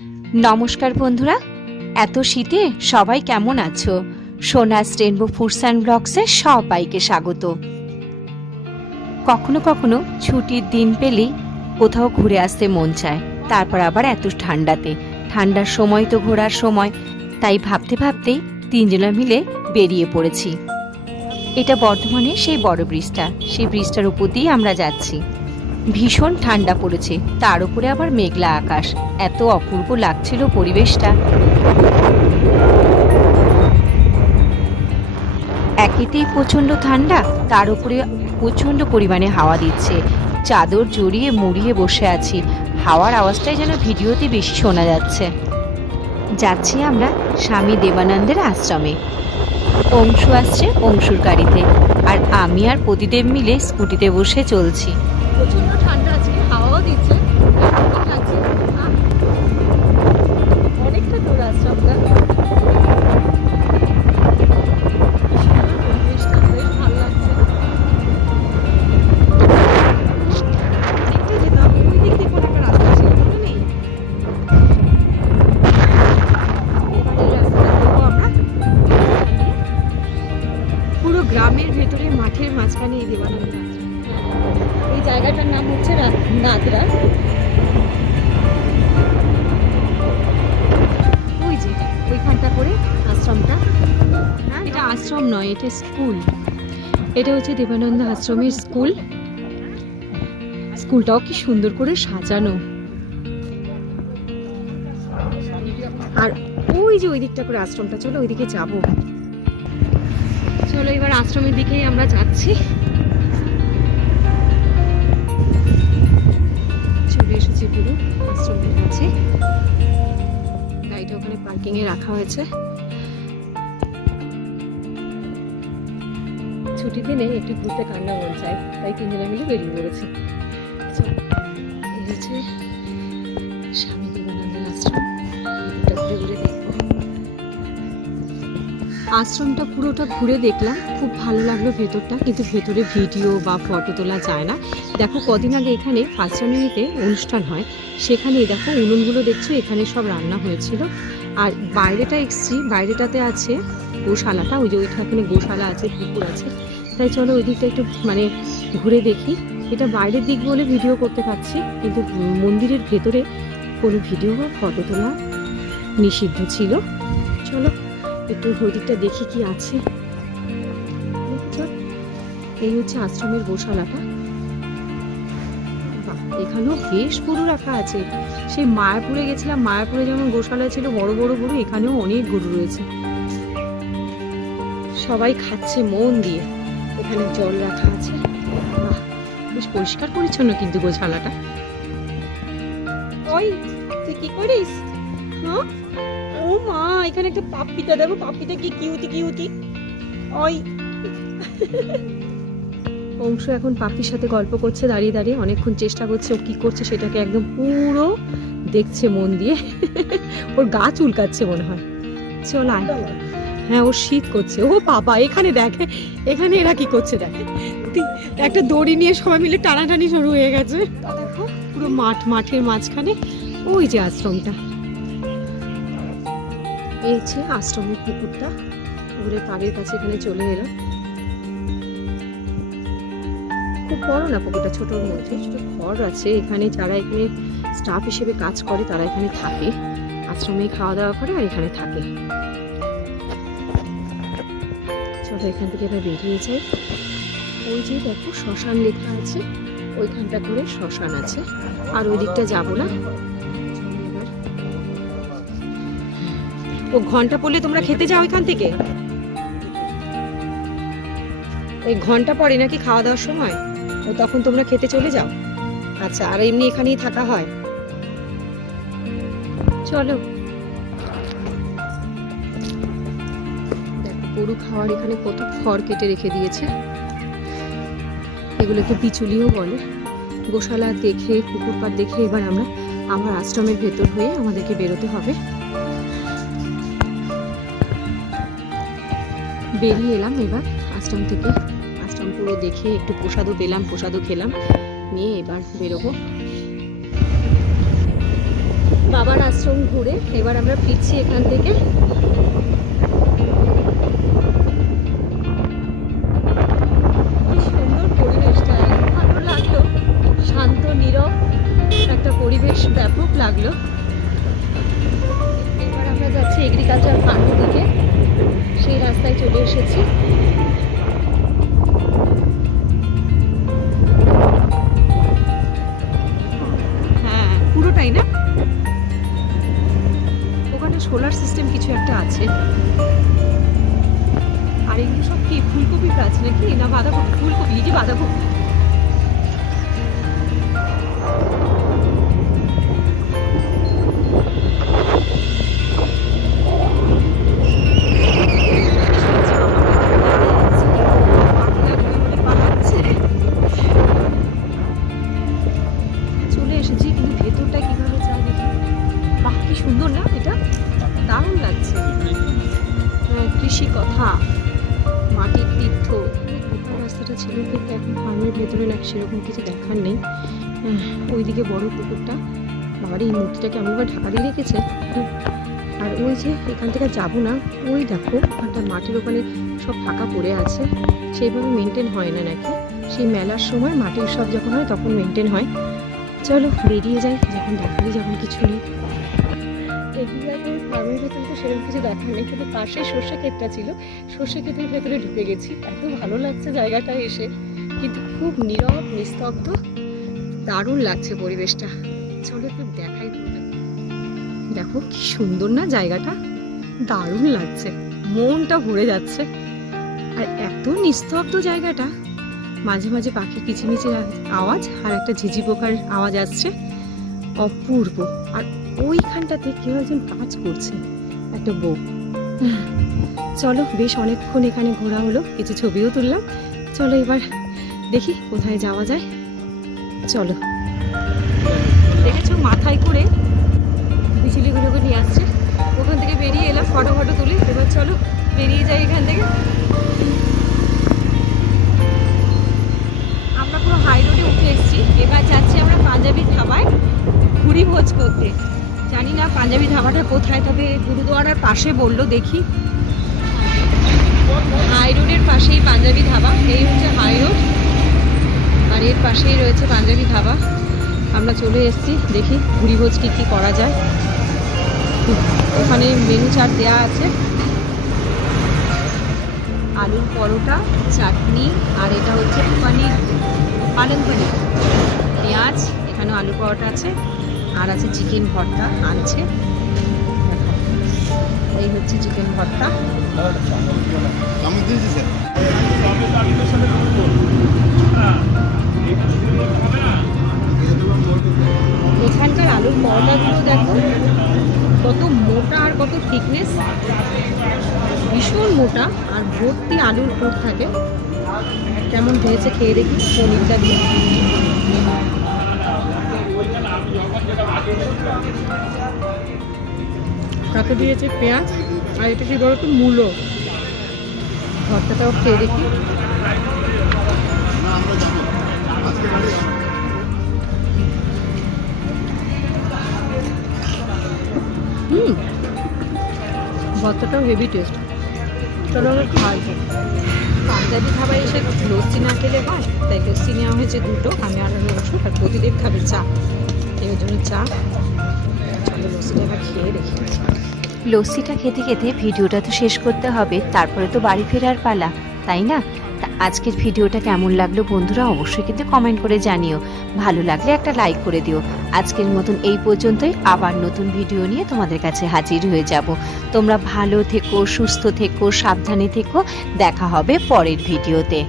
নমস্কার বন্ধুরা, এত শীতে সবাই কেমন আছো? সোনাস রেনবো ফুডস অ্যান্ড ব্লগসে সবাইকে স্বাগত। কখনো কখনো ছুটির দিন পেলেই কোথাও ঘুরে আসতে মন চায়, তারপর আবার এত ঠান্ডার সময় তো ঘোরার সময়, তাই ভাবতে ভাবতেই তিনজনা মিলে বেরিয়ে পড়েছি। এটা বর্ধমানের সেই বড় ব্রিজটা, সেই ব্রিজটার উপর দিয়ে আমরা যাচ্ছি। ভীষণ ঠান্ডা পড়েছে, তার উপরে আবার মেঘলা আকাশ, এত অপূর্ব লাগছিল পরিবেশটা। একেতেই প্রচণ্ড ঠান্ডা, তার উপরে প্রচণ্ড পরিমাণে হাওয়া দিচ্ছে। চাদর জড়িয়ে মুড়িয়ে বসে আছি, হাওয়ার আওয়াজটাই যেন ভিডিওতে বেশি শোনা যাচ্ছে। যাচ্ছি আমরা স্বামী দেবানন্দের আশ্রমে। অংশু আসছে অংশুর গাড়িতে, আর আমি আর প্রদীপ মিলে স্কুটিতে বসে চলছি। প্রচন্ড ঠান্ডা আছে, হাওয়াও দিচ্ছে, অনেকটা দূর আশ্রমটা। পরিবেশটা বেশ ভালো লাগছে। দেখতে যেতাম, ওই দিক দিয়ে কোনো একটা রাস্তা ছিল, মনে নেই? এবার এই রাস্তাটা দেবো আমরা। পুরো গ্রামের ভেতরে মাঠের মাঝখানে এই দেবানন্দ আশ্রম। এই জায়গাটার নাম হচ্ছে নাদরা। ওই যে ওইখানটা করে আশ্রমটা, না এটা আশ্রম নয়, এটা স্কুল। এটা হচ্ছে দেবানন্দ আশ্রমের স্কুল। স্কুলটাও কি সুন্দর করে সাজানো। আর ওই যে ওই দিকটা করে আশ্রমটা, চলো ওইদিকে যাবো। চলো এবার আশ্রমের দিকেই আমরা যাচ্ছি। চলে এসেছি পুরো আশ্রমের কাছে। গাড়িটা ওখানে পার্কিং এ রাখা হয়েছে। ছুটির দিনে একটু ঘুরতে কান্না মন চায়, তাই তিনজনে মিলে বেরিয়ে পড়েছি। এই হচ্ছে স্বামী বিবেকানন্দের আশ্রম। এটা ঘুরে ঘুরে দেখবো। আশ্রমটা পুরোটা ঘুরে দেখলাম, খুব ভালো লাগলো ভেতরটা, কিন্তু ভেতরে ভিডিও বা ফটো তোলা যায় না। দেখো কদিন আগে এখানে ফার্স্ট জানুয়ারিতে অনুষ্ঠান হয়, সেখানে দেখো উনুনগুলো দেখছো, এখানে সব রান্না হয়েছিল। আর বাইরেটা এসছি, বাইরেটাতে আছে গোশালাটা, ওই যে ওইখানে গোশালা আছে, পুকুর আছে। তাই চলো ওই দিকটা একটু ঘুরে দেখি। এটা বাইরের দিক বলে ভিডিও করতে পারছি, কিন্তু মন্দিরের ভেতরে কোনো ভিডিও বা ফটো তোলা নিষিদ্ধ ছিল। চলো একটু ওই দিকটা দেখি কি আছে। এই হচ্ছে আশ্রমের গোশালাটা। এখানেও বেশ গরু রাখা আছে। সেই মায়াপুরে গেছিলাম, মায়াপুরে যেমন গোশালা ছিল বড় বড় গরু, এখানেও অনেক গরু রয়েছে। সবাই খাচ্ছে মন দিয়ে। এখানে জল রাখা আছে, বেশ পরিষ্কার পরিচ্ছন্ন কিন্তু গোশালাটা। ওই তুই কি করিস? হ্যাঁ ও মা, এখানে একটা পাপ্পিটা দেখো, পাপ্পিটা কি কিউটি কিউটি। ওই অংশ এখন পাপ্পির সাথে গল্প করছে দাঁড়িয়ে দাঁড়িয়ে, অনেকক্ষণ চেষ্টা করছে ও কি করছে সেটাকে একদম পুরো দেখছে মন দিয়ে। ওর গা চুলকাচ্ছে মনে হয়। চল আয়। হ্যাঁ ওর শীত করছে। ও বাবা, এখানে দেখে, এখানে এরা কি করছে দেখে, একটা দড়ি নিয়ে সবাই মিলে টানাটানি শুরু হয়ে গেছে। দেখো পুরো মাঠের মাঝখানে ওই যে আশ্রমটা। এই যে আশ্রমের পুকুরটা, পুকুরের পাড়ের কাছে এখানে চলে এলাম। খুব বড় না পুকুরটা, ছোটোর মধ্যে ছোট ঘর আছে। এখানে যারা এখানে স্টাফ হিসেবে কাজ করে তারা এখানে থাকে, আশ্রমে খাওয়া দাওয়া করে আর এখানে থাকে। চলো এখান থেকে এবার বেরিয়ে যাই। ওই যে দেখো শ্মশান লেখা আছে, ওইখানটা করে শ্মশান আছে, আর ওই দিকটা যাবো না। ও ঘন্টা পড়লে তোমরা খেতে যাও এখান থেকে? ওই ঘন্টা পড়ে নাকি খাওয়া দাওয়ার সময়, ও তখন তোমরা খেতে চলে যাও? আচ্ছা, আর এমনি এখানেই থাকা হয়? চলো। দেখো গরু খাওয়ার এখানে কত খড় কেটে রেখে দিয়েছে, এগুলোকে বিচুলিও বলে। গোশালা দেখে, পুকুর পাড় দেখে এবার আমরা আমার আশ্রমের ভেতর হয়ে আমাদেরকে বেরোতে হবে। বেরিয়ে এলাম এবার আশ্রম থেকে। আশ্রম পুরো দেখে একটু প্রসাদও পেলাম, প্রসাদও খেলাম, নিয়ে এবার বেরোবো। বাবার আশ্রম আশ্রম ঘুরে এবার আমরা ফিরছি এখান থেকে। সুন্দর পরিবেশটা, ভালো লাগলো, শান্ত নীরব একটা পরিবেশ, ব্যাপক লাগলো। এবার আমরা যাচ্ছি এগ্রিকালচার ফার্মের দিকে, সেই রাস্তায় চলে এসেছি। হ্যাঁ পুরোটাই না, ওখানে সোলার সিস্টেম কিছু একটা আছে। আর এগুলো সব কি ফুলকপি গাছ নাকি না বাঁধাকপি? ফুলকপি, এই যে বাঁধাকপি। চলে এসেছি, কিন্তু ভেতরটা কিভাবে যায় দেখি। বাহ কি সুন্দর না, এটা দারুণ লাগছে। কৃষি কথা, মাটির তীর্থ, রাস্তাটা ছিল, কিন্তু এখন ফার্মের ভেতরে না সেরকম কিছু দেখার নেই। ওইদিকে বড় পুকুরটা, বাবার এই মূর্তিটা কেমন করে ঢাকা দিয়ে রেখেছে। আর ওই যে এখান থেকে যাবো না, ওই দেখো ওখানটা মাটির ওখানে সব ফাঁকা পড়ে আছে, সেইভাবে মেনটেন হয় না নাকি। সেই মেলার সময় মাটির সব যখন হয় তখন মেনটেন হয়। চলো বেরিয়ে যাই, যখন দেখারই যখন কিছু নেই। ফার্মের ভেতরে তো সেরকম কিছু দেখার নেই, কিন্তু পাশে সর্ষে ক্ষেতটা ছিল, সর্ষে ক্ষেতের ভেতরে ঢুকে গেছি। এত ভালো লাগছে জায়গাটা এসে, কিন্তু খুব নীরব নিস্তব্ধ, দারুণ লাগছে পরিবেশটা। চলো একটু দেখাই। দেখো কি সুন্দর না জায়গাটা, দারুণ লাগছে, মনটা ভরে যাচ্ছে। আর এত নিস্তব্ধ জায়গাটা, মাঝে মাঝে পাখি কিচিমিচির আওয়াজ আর একটা ঝিঝি পোকার আওয়াজ আসছে, অপূর্ব। আর ওইখানটাতে কেউ একজন কাজ করছে, একটা বউ। চলো বেশ অনেকক্ষণ এখানে ঘোরা হলো, কিছু ছবিও তুললাম। চলো এবার দেখি কোথায় যাওয়া যায়। চলো, দেখেছো মাথায় করে বিচুলিগুলোকে নিয়ে আসছে, ওখান থেকে বেরিয়ে এলাম ফটো তুলে। এবার চলো বেরিয়ে যাই এখান থেকে। আমরা পুরো হাই রোডে উঠে এসেছি, এবার যাচ্ছি আমরা পাঞ্জাবি ধাবায় ঘুরি ভোজ করতে। জানি না পাঞ্জাবি ধাবাটা কোথায়, তবে গুরুদুয়ারার পাশে বললো, দেখি। হাই রোডের পাশেই পাঞ্জাবি ধাবা, এই হচ্ছে হাই রোড, আর এর পাশেই রয়েছে পাঞ্জাবি ধাবা। আমরা চলে এসেছি, দেখি ঘুরি ভোজ কী করা যায়। ওখানে মেনু চার্ট দেওয়া আছে, আলুর পরোটা, চাটনি, আর এটা হচ্ছে পনির, পালং পনির, পেঁয়াজ। এখানেও আলু পরোটা আছে, আর আছে চিকেন ভর্তা আনছে। এই হচ্ছে চিকেন ভর্তা। এখানকার আলুর পরোটাগুলো দেখো কত মোটা আর কত থিকনেস, ভীষণ মোটা, আর ভর্তি আলুর পুর থাকে। কেমন হয়েছে খেয়ে দেখি পনিরটা দিয়ে। তাতে দিয়েছে পেঁয়াজ, আর এটা কি বলতো মূলো। ভর্তাটাও খেয়ে দেখি। ভর্তাটাও হেভি টেস্ট। চলো আমরা খাই। পাঞ্জাবি খাবার এসে লস্যি না খেলে হয়, তাই লস্যি নেওয়া হয়েছে দুটো, আমি আর ওষুধ। আর প্রতিদিন খাবে চা, এই জন্য চা। চলো লস্যিটা এবার খেয়ে দেখি। লস্যিটা খেতে খেতে ভিডিওটা তো শেষ করতে হবে, তারপরে তো বাড়ি ফেরার পালা, তাই না? তা আজকের ভিডিওটা কেমন লাগলো বন্ধুরা অবশ্যই কিন্তু কমেন্ট করে জানিও। ভালো লাগলে একটা লাইক করে দিও। আজকের মতন এই পর্যন্তই, আবার নতুন ভিডিও নিয়ে তোমাদের কাছে হাজির হয়ে যাব। তোমরা ভালো থেকো, সুস্থ থেকো, সাবধানে থেকো। দেখা হবে পরের ভিডিওতে।